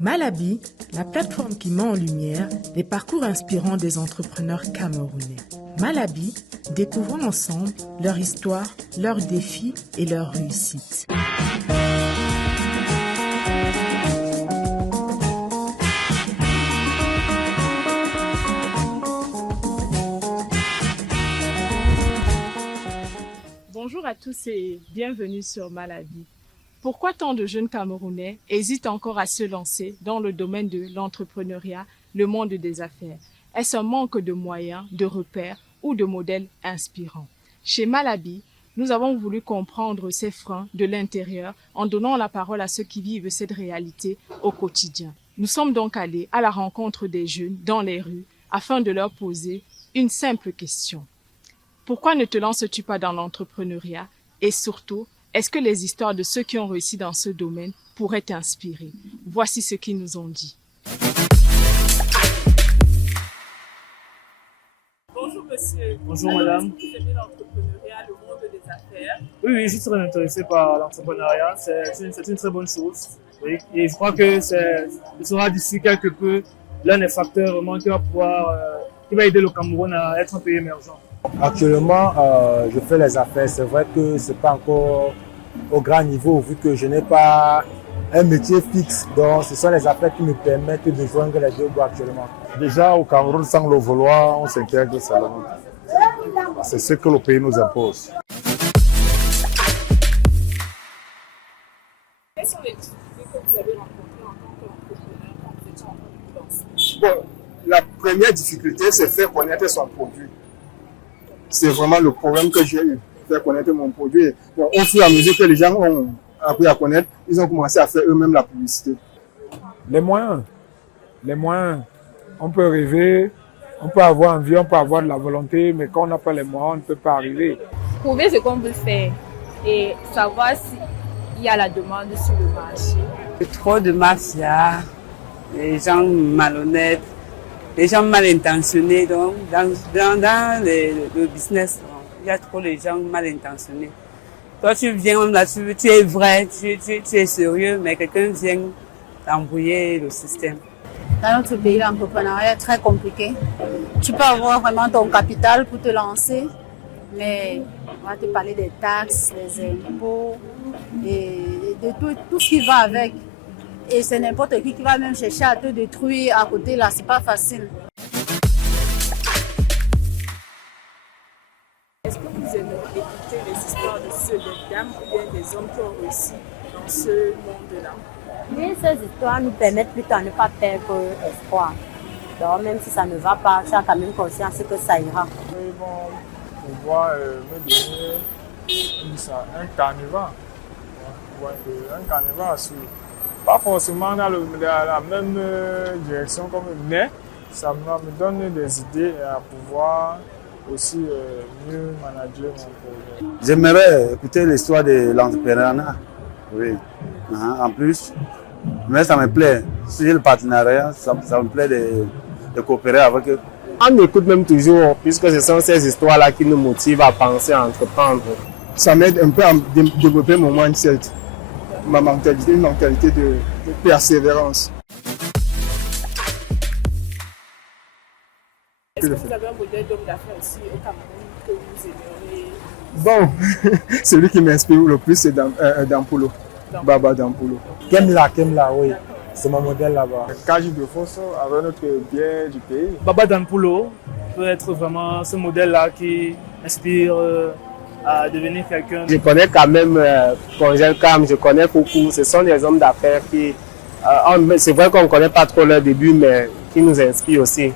Malabi, la plateforme qui met en lumière les parcours inspirants des entrepreneurs camerounais. Malabi, découvrons ensemble leur histoire, leurs défis et leurs réussites. Bonjour à tous et bienvenue sur Malabi. Pourquoi tant de jeunes Camerounais hésitent encore à se lancer dans le domaine de l'entrepreneuriat, le monde des affaires? Est-ce un manque de moyens, de repères ou de modèles inspirants? Chez Malabi, nous avons voulu comprendre ces freins de l'intérieur en donnant la parole à ceux qui vivent cette réalité au quotidien. Nous sommes donc allés à la rencontre des jeunes dans les rues afin de leur poser une simple question. Pourquoi ne te lances-tu pas dans l'entrepreneuriat? Et surtout, est-ce que les histoires de ceux qui ont réussi dans ce domaine pourraient t'inspirer? Voici ce qu'ils nous ont dit. Bonjour monsieur. Bonjour madame. Est-ce que vous aimez l'entrepreneuriat, le monde des affaires? Oui, je suis très intéressé par l'entrepreneuriat. C'est une très bonne chose. Oui. Et je crois que ce sera d'ici quelque peu l'un des facteurs vraiment qui va aider le Cameroun à être un pays émergent. Actuellement, je fais les affaires. C'est vrai que ce n'est pas encore au grand niveau vu que je n'ai pas un métier fixe. Donc, ce sont les affaires qui me permettent de joindre les deux bouts actuellement. Déjà, au Cameroun, sans le vouloir, on s'intègre seulement. C'est ce que le pays nous impose. Quelles sont les difficultés que vous avez rencontrées en tant qu'entrepreneur quand vous étiez en train de vous lancer? Bon, la première difficulté, c'est faire connaître son produit. C'est vraiment le problème que j'ai eu, faire connaître mon produit. Bon, au fur et à mesure que les gens ont appris à connaître, ils ont commencé à faire eux-mêmes la publicité. Les moyens, on peut rêver, on peut avoir envie, on peut avoir de la volonté, mais quand on n'a pas les moyens, on ne peut pas arriver. Trouver ce qu'on veut faire et savoir s'il y a la demande sur le marché. Trop de mafia, les gens malhonnêtes, les gens mal intentionnés. Donc, dans le business, il y a trop de gens mal intentionnés. Toi, tu viens là, tu es vrai, tu es sérieux, mais quelqu'un vient t'embrouiller le système. Dans notre pays, l'entrepreneuriat est très compliqué. Tu peux avoir vraiment ton capital pour te lancer, mais on va te parler des taxes, des impôts et de tout ce qui va avec. Et c'est n'importe qui va même chercher à te détruire à côté là, c'est pas facile. Est-ce que vous aimez écouter les histoires de ceux des dames ou bien des hommes qui ont réussi dans ce monde-là? Oui, ces histoires nous permettent plutôt à ne pas perdre espoir. Donc même si ça ne va pas, tu as quand même conscience que ça ira. Ils vont pouvoir me donner un carnivore. Un carnivore à suivre. Pas forcément dans la même direction, mais ça me donne des idées à pouvoir aussi mieux manager mon projet. J'aimerais écouter l'histoire de l'entrepreneuriat. Oui. En plus, mais ça me plaît. Si j'ai le partenariat, ça me plaît de coopérer avec eux. On écoute même toujours, puisque ce sont ces histoires-là qui nous motivent à penser à entreprendre. Ça m'aide un peu à développer mon mindset, ma mentalité, une mentalité de persévérance. Est-ce que vous avez un modèle d'homme d'affaires aussi au Cameroun que vous aimeriez? Bon, celui qui m'inspire le plus, c'est Dampoulou. Baba Dampoulou. Kemla, oui. C'est mon modèle là-bas. Kaji de Fosso avec notre bière du pays. Baba Dampoulou peut être vraiment ce modèle-là qui inspire à devenir quelqu'un. Je connais quand même Congel Cam, je connais Koukou. Ce sont des hommes d'affaires qui, c'est vrai qu'on ne connaît pas trop leur début, mais qui nous inspirent aussi.